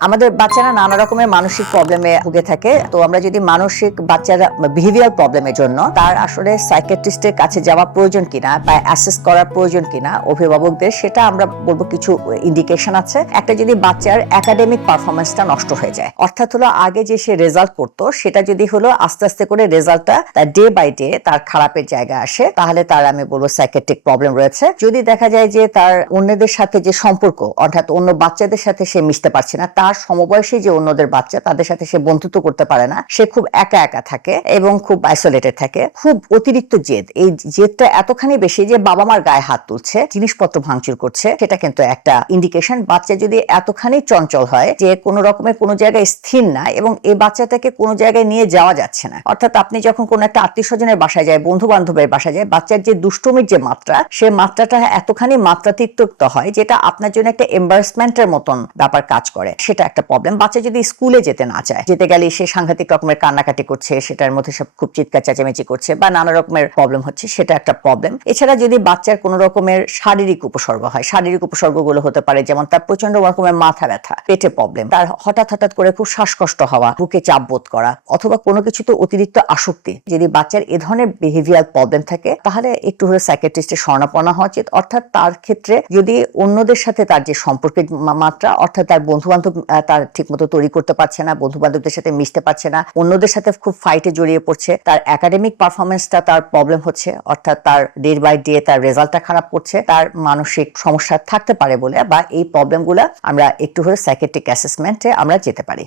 আমাদের বাচ্চারা নানা রকমের মানসিক প্রবলেমে ভুগে থাকে। তো আমরা যদি মানসিক বাচ্চারা বিহেভিয়ার প্রবলেমের জন্য তার আসলে সাইকিয়াট্রিস্টের কাছে যাওয়া প্রয়োজন কিনা বা অ্যাসেস করার প্রয়োজন কিনা অভিভাবকদের, সেটা আমরা বলবো কিছু ইন্ডিকেশন আছে। একটা, যদি বাচ্চার একাডেমিক পারফরমেন্সটা নষ্ট হয়ে যায়, অর্থাৎ হলো আগে যে সে রেজাল্ট করতো সেটা যদি হলো আস্তে আস্তে করে রেজাল্টটা তার ডে বাই ডে তার খারাপের জায়গায় আসে, তাহলে তার আমি বলবো সাইকিয়াট্রিক প্রবলেম রয়েছে। যদি দেখা যায় যে তার অন্যদের সাথে যে সম্পর্ক, অর্থাৎ অন্য বাচ্চাদের সাথে সে মিশতে পারছে না, তার সমবয়সী যে অন্যদের বাচ্চা তাদের সাথে সে বন্ধুত্ব করতে পারে না, সে খুব একা একা থাকে এবং খুব আইসোলেটেড থাকে, খুব অতিরিক্ত জেদ, এই জেদটা এতখানি বেশি যে বাবা মার গায়ে হাত তুলছে, জিনিসপত্র ভাঙচুর করছে, সেটা কিন্তু একটা ইন্ডিকেশন। বাচ্চা যদি এতখানি চঞ্চল হয় যে কোনো রকমের কোনো জায়গায় স্থির না এবং এই বাচ্চাটাকে কোনো জায়গায় নিয়ে যাওয়া যাচ্ছে না, অর্থাৎ আপনি যখন কোনো একটা আত্মীয় স্বজনের বাসায় যায়, বন্ধু বান্ধবের বাসায় যায়, বাচ্চার যে দুষ্টুমির যে মাত্রা, সে মাত্রাটা এতখানি মাত্রাতিরিক্ত হয় যেটা আপনার জন্য একটা এম্বারাসমেন্টের মতন ব্যাপার কাজ করে, সেটা একটা প্রবলেম। বাচ্চা যদি স্কুলে যেতে না চায়, যেতে গেলে সে সাংঘাতিক রকমের কান্নাকাটি করছে, সেটার মধ্যে সব খুব চিৎকার চেঁচামেচি করছে বা নানা রকমের প্রবলেম হচ্ছে, সেটা একটা প্রবলেম। এছাড়া যদি বাচ্চার কোনো রকমের শারীরিক উপসর্গ হয়, শারীরিক উপসর্গগুলো হতে পারে যেমন তার প্রচন্ড রকমের মাথা ব্যথা, পেটে প্রবলেম, তার হঠাৎ করে খুব শ্বাসকষ্ট হওয়া, বুকে চাপ বোধ করা, অথবা কোনো কিছুতে অতিরিক্ত আসক্তি। যদি বাচ্চার এ ধরনের বিহেভিয়ার প্রবলেম থাকে তাহলে একটু হলে সাইকিয়াট্রিস্টের শরণাপন্ন হওয়া উচিত। অর্থাৎ তার ক্ষেত্রে যদি অন্যদের সাথে তার যে সম্পর্কের মাত্রা, অর্থাৎ তার বন্ধু বান্ধব তার ঠিকমতো তৈরি করতে পারছে না, বন্ধু বান্ধবদের সাথে মিশতে পারছে না, অন্যদের সাথে খুব ফাইটে জড়িয়ে পড়ছে, তার একাডেমিক পারফরমেন্সটা তার প্রবলেম হচ্ছে, অর্থাৎ তার ডে বাই ডে তার রেজাল্টটা খারাপ করছে, তার মানসিক সমস্যা থাকতে পারে বলে, বা এই প্রবলেমগুলো আমরা একটু হলে সাইকিয়াট্রিক অ্যাসেসমেন্টে আমরা যেতে পারি।